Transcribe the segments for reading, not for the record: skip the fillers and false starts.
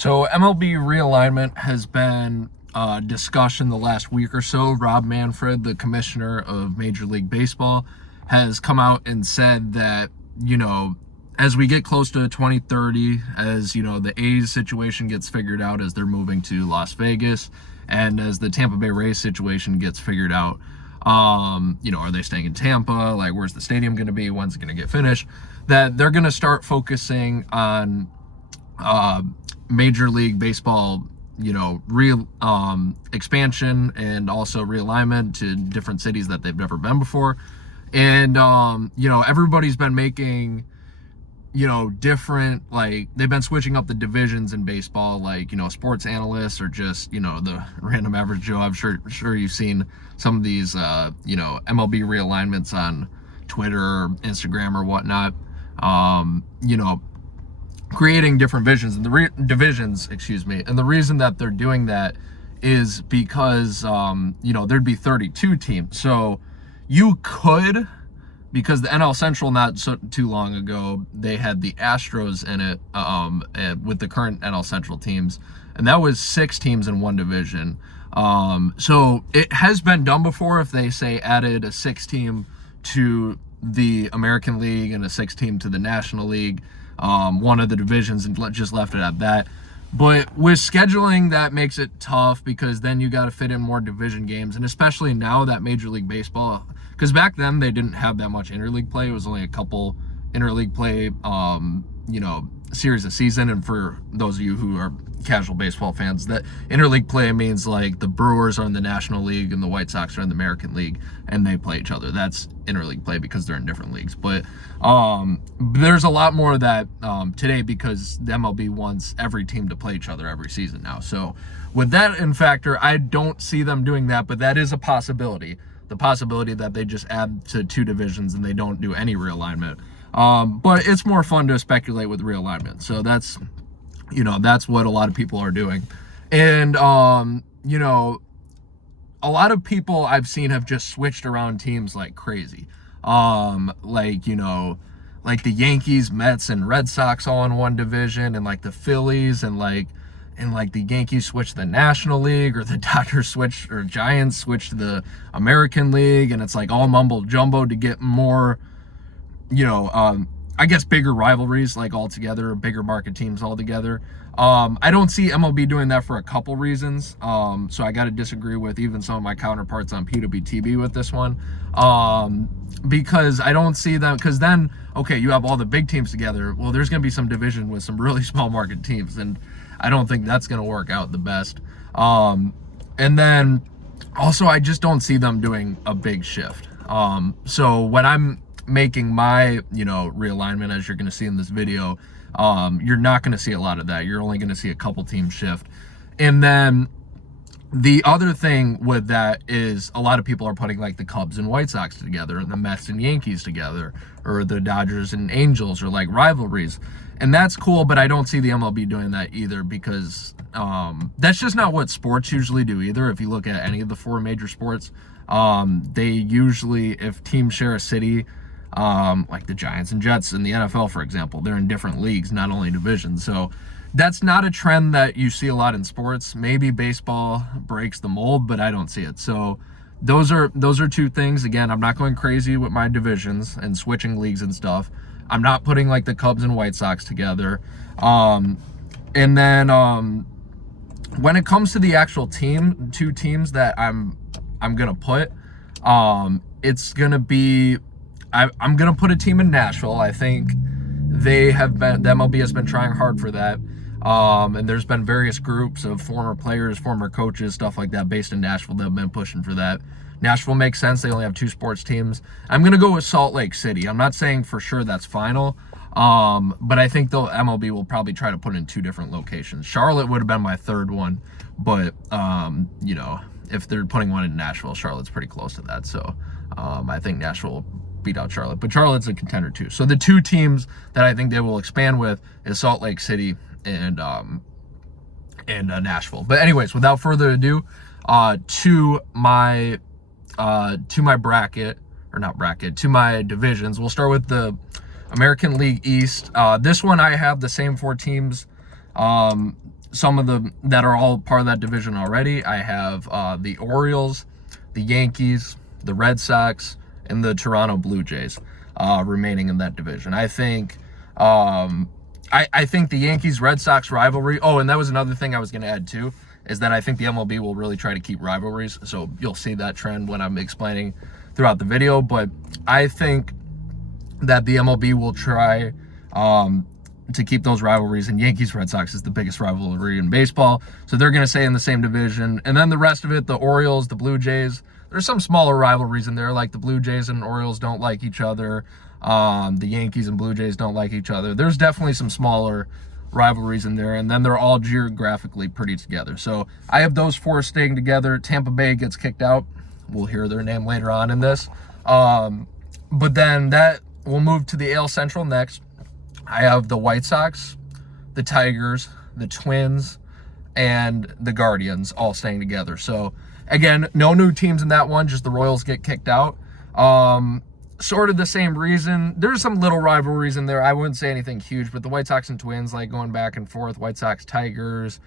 So MLB realignment has been discussed in the last week or so. Rob Manfred, the commissioner of Major League Baseball, has come out and said that, as we get close to 2030, as, the A's situation gets figured out as they're moving to Las Vegas, and as the Tampa Bay Rays situation gets figured out, are they staying in Tampa? Like, where's the stadium going to be? When's it going to get finished? That they're going to start focusing on Major League Baseball, real expansion and also realignment to different cities that they've never been before. And, everybody's been making, different, like, they've been switching up the divisions in baseball, like, sports analysts or just, the random average Joe. I'm sure you've seen some of these, MLB realignments on Twitter or Instagram or whatnot. Creating different divisions, and the reason that they're doing that is because there'd be 32 teams. So you could, because the NL Central not too long ago, they had the Astros in it with the current NL Central teams, and that was 6 teams in one division. So it has been done before. If they say added a 6 team to the American League and a 6 team to the National League, one of the divisions, and just left it at that. But with scheduling, that makes it tough, because then you got to fit in more division games, and especially now that Major League Baseball, because back then they didn't have that much interleague play. It was only a couple interleague play, series a season. And for those of you who are casual baseball fans, that interleague play means like the Brewers are in the National League and the White Sox are in the American League, and they play each other. That's interleague play because they're in different leagues. But there's a lot more of that today, because the MLB wants every team to play each other every season now. So with that in factor, I don't see them doing that, but that is a possibility. The possibility that they just add to 2 divisions and they don't do any realignment. But it's more fun to speculate with realignment. So that's what a lot of people are doing. And, a lot of people I've seen have just switched around teams like crazy. Like the Yankees, Mets, and Red Sox all in one division, and like the Phillies, and the Yankees switched to the National League, or the Dodgers or Giants switched to the American League, and it's like all mumble jumbo to get more, I guess bigger rivalries, like all together, bigger market teams all together. I don't see MLB doing that for a couple reasons. So I got to disagree with even some of my counterparts on PWTB with this one. Because I don't see them, because then, okay, you have all the big teams together. Well, there's going to be some division with some really small market teams, and I don't think that's going to work out the best. And then also, I just don't see them doing a big shift. So when I'm making my, realignment, as you're going to see in this video, you're not going to see a lot of that. You're only going to see a couple teams shift. And then the other thing with that is a lot of people are putting like the Cubs and White Sox together, and the Mets and Yankees together, or the Dodgers and Angels, or like rivalries. And that's cool, but I don't see the MLB doing that either, because that's just not what sports usually do either. If you look at any of the 4 major sports, they usually, if teams share a city, like the Giants and Jets in the NFL, for example, they're in different leagues, not only divisions. So that's not a trend that you see a lot in sports. Maybe baseball breaks the mold, but I don't see it. So those are 2 things. Again, I'm not going crazy with my divisions and switching leagues and stuff. I'm not putting like the Cubs and White Sox together. And then when it comes to the actual 2 teams that I'm gonna put, it's gonna be, I'm gonna put a team in Nashville. I think the MLB has been trying hard for that. And there's been various groups of former players, former coaches, stuff like that based in Nashville that have been pushing for that. Nashville makes sense. They only have 2 sports teams. I'm going to go with Salt Lake City. I'm not saying for sure that's final, but I think the MLB will probably try to put in 2 different locations. Charlotte would have been my 3rd one, but, if they're putting one in Nashville, Charlotte's pretty close to that. So I think Nashville will beat out Charlotte, but Charlotte's a contender too. So the 2 teams that I think they will expand with is Salt Lake City and Nashville. But anyways, without further ado, to my bracket, or not bracket, to my divisions. We'll start with the American League East. This one I have the same 4 teams some of them that are all part of that division already. I have the Orioles, the Yankees, the Red Sox, and the Toronto Blue Jays remaining in that division. I think I think the Yankees-Red Sox rivalry. Oh, and that was another thing I was going to add too, is that I think the MLB will really try to keep rivalries. So you'll see that trend when I'm explaining throughout the video. But I think that the MLB will try to keep those rivalries, and Yankees-Red Sox is the biggest rivalry in baseball. So they're going to stay in the same division. And then the rest of it, the Orioles, the Blue Jays, there's some smaller rivalries in there, like the Blue Jays and Orioles don't like each other. The Yankees and Blue Jays don't like each other. There's definitely some smaller rivalries in there, and then they're all geographically pretty together. So I have those four staying together. Tampa Bay gets kicked out. We'll hear their name later on in this. But then that we'll move to the AL Central next. I have the White Sox, the Tigers, the Twins, and the Guardians all staying together. So again, no new teams in that one, just the Royals get kicked out. Sort of the same reason. There's some little rivalries in there. I wouldn't say anything huge, but the White Sox and Twins, like going back and forth. White Sox, Tigers,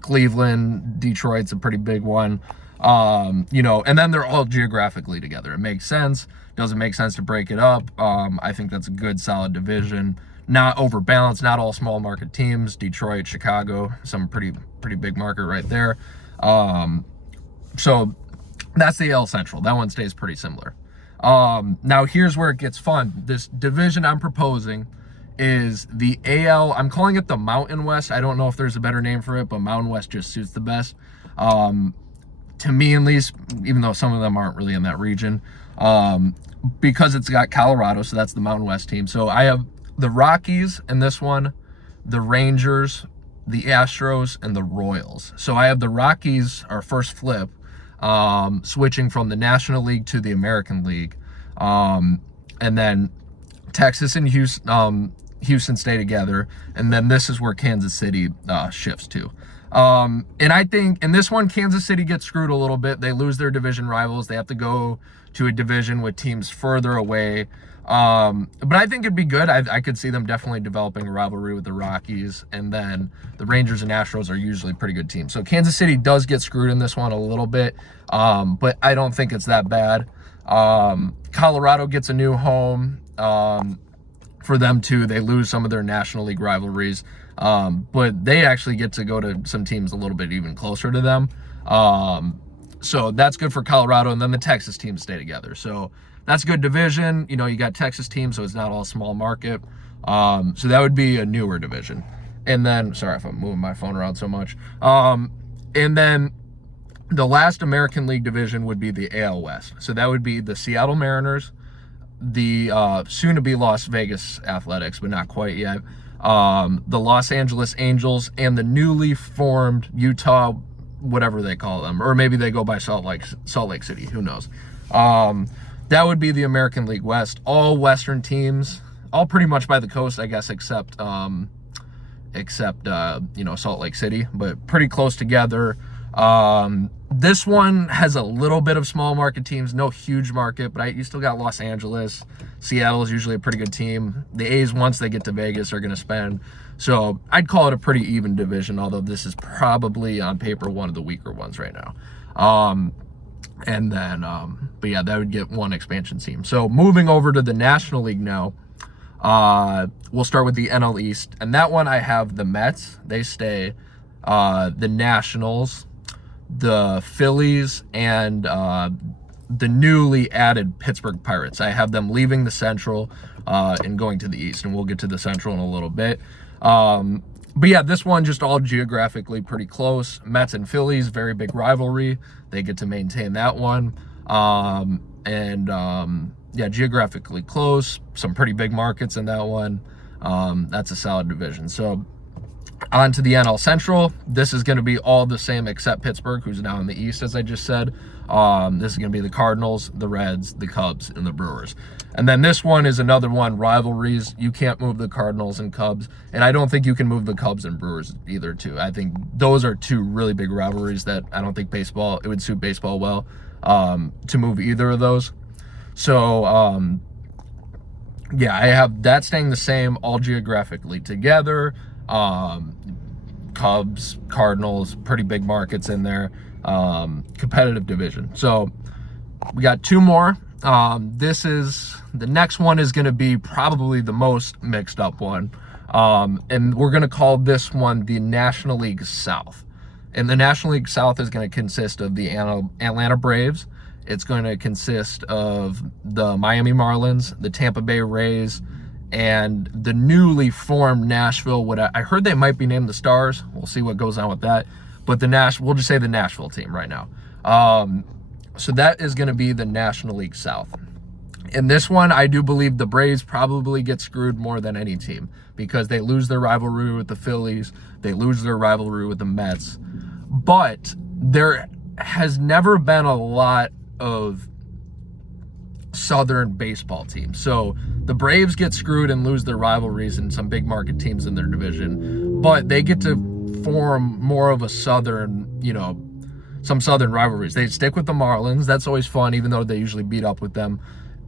Cleveland, Detroit's a pretty big one. And then they're all geographically together. It makes sense. Doesn't make sense to break it up. I think that's a good, solid division. Not overbalanced, not all small market teams. Detroit, Chicago, some pretty big market right there. So that's the AL Central. That one stays pretty similar. Now here's where it gets fun. This division I'm proposing is the AL. I'm calling it the Mountain West. I don't know if there's a better name for it, but Mountain West just suits the best. To me, at least, even though some of them aren't really in that region, because it's got Colorado, so that's the Mountain West team. So I have the Rockies in this one, the Rangers, the Astros, and the Royals. So I have the Rockies, our first flip, switching from the National League to the American League. And then Texas and Houston stay together. And then this is where Kansas City shifts to. And I think in this one, Kansas City gets screwed a little bit. They lose their division rivals. They have to go to a division with teams further away. But I think it'd be good. I could see them definitely developing a rivalry with the Rockies. And then the Rangers and Astros are usually pretty good teams. So Kansas City does get screwed in this one a little bit. But I don't think it's that bad. Colorado gets a new home. For them too, they lose some of their National League rivalries. But they actually get to go to some teams a little bit even closer to them. So that's good for Colorado. And then the Texas teams stay together. So that's a good division. You got Texas teams, so it's not all small market. So that would be a newer division. And then, sorry if I'm moving my phone around so much. And then the last American League division would be the AL West. So that would be the Seattle Mariners, the soon-to-be Las Vegas Athletics, but not quite yet. The Los Angeles Angels, and the newly formed Utah, whatever they call them, or maybe they go by Salt Lake City. Who knows? That would be the American League West. All Western teams, all pretty much by the coast, I guess, except Salt Lake City, but pretty close together. This one has a little bit of small market teams, no huge market, but you still got Los Angeles. Seattle is usually a pretty good team. The A's, once they get to Vegas, are going to spend. So I'd call it a pretty even division, although this is probably on paper one of the weaker ones right now. And then, but yeah, that would get one expansion team. So moving over to the National League now, we'll start with the NL East. And that one I have the Mets. They stay. The Nationals, the Phillies, and the newly added Pittsburgh Pirates. I have them leaving the Central and going to the East, and we'll get to the Central in a little bit. But yeah, this one just all geographically pretty close. Mets and Phillies, very big rivalry. They get to maintain that one. Yeah, geographically close. Some pretty big markets in that one. That's a solid division. So on to the NL Central. This is going to be all the same except Pittsburgh, who's now in the East, as I just said. This is going to be the Cardinals, the Reds, the Cubs, and the Brewers. And then this one is another one, rivalries. You can't move the Cardinals and Cubs, and I don't think you can move the Cubs and Brewers either, too. I think those are two really big rivalries that I don't think it would suit baseball well to move either of those. So, yeah, I have that staying the same, all geographically together. Cubs, Cardinals, pretty big markets in there. Competitive division. So we got two more. The next one is going to be probably the most mixed up one. And we're going to call this one the National League South. And the National League South is going to consist of the Atlanta Braves. It's going to consist of the Miami Marlins, the Tampa Bay Rays, and the newly formed Nashville. I heard they might be named the Stars. We'll see what goes on with that. But we'll just say the Nashville team right now. So that is going to be the National League South. In this one, I do believe the Braves probably get screwed more than any team because they lose their rivalry with the Phillies. They lose their rivalry with the Mets. But there has never been a lot of Southern baseball teams. So the Braves get screwed and lose their rivalries and some big market teams in their division, but they get to form more of a Southern, some Southern rivalries. They stick with the Marlins. That's always fun, even though they usually beat up with them.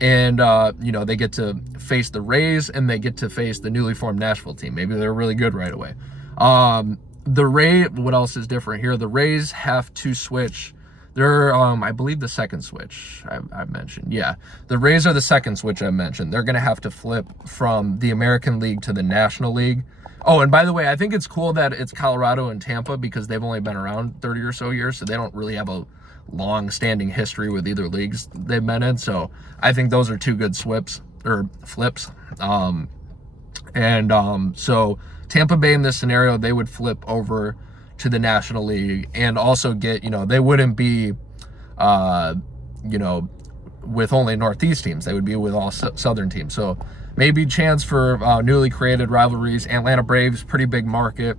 And, they get to face the Rays and they get to face the newly formed Nashville team. Maybe they're really good right away. What else is different here? The Rays have to switch. They're, I believe the second switch I mentioned. Yeah, the Rays are the second switch I mentioned. They're going to have to flip from the American League to the National League. Oh, and by the way, I think it's cool that it's Colorado and Tampa because they've only been around 30 or so years, so they don't really have a long-standing history with either leagues they've been in. So I think those are two good flips. So Tampa Bay in this scenario, they would flip over to the National League and also get, they wouldn't be, with only Northeast teams. They would be with all Southern teams. So maybe chance for newly created rivalries. Atlanta Braves, pretty big market.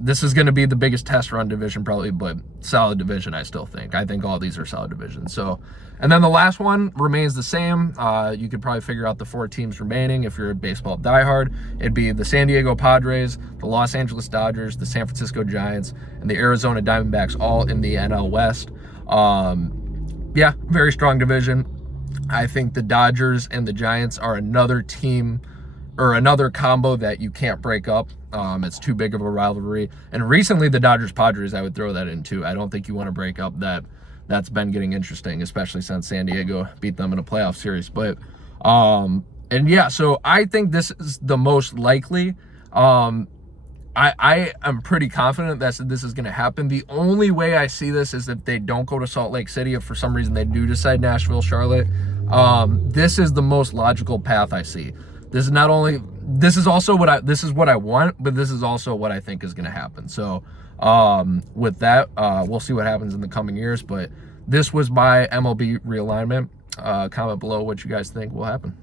This is going to be the biggest test run division probably, but solid division, I still think. I think all these are solid divisions. So, and then the last one remains the same. You could probably figure out the four teams remaining if you're a baseball diehard. It'd be the San Diego Padres, the Los Angeles Dodgers, the San Francisco Giants, and the Arizona Diamondbacks, all in the NL West. Very strong division. I think the Dodgers and the Giants are another team or another combo that you can't break up. It's too big of a rivalry. And recently the Dodgers-Padres, I would throw that in too. I don't think you want to break up that. That's been getting interesting, especially since San Diego beat them in a playoff series. But, so I think this is the most likely. I am pretty confident that this is going to happen. The only way I see this is if they don't go to Salt Lake City. If for some reason they do decide Nashville, Charlotte, this is the most logical path I see. This is what I want, but this is also what I think is going to happen. So, with that, we'll see what happens in the coming years, but this was my MLB realignment. Comment below what you guys think will happen.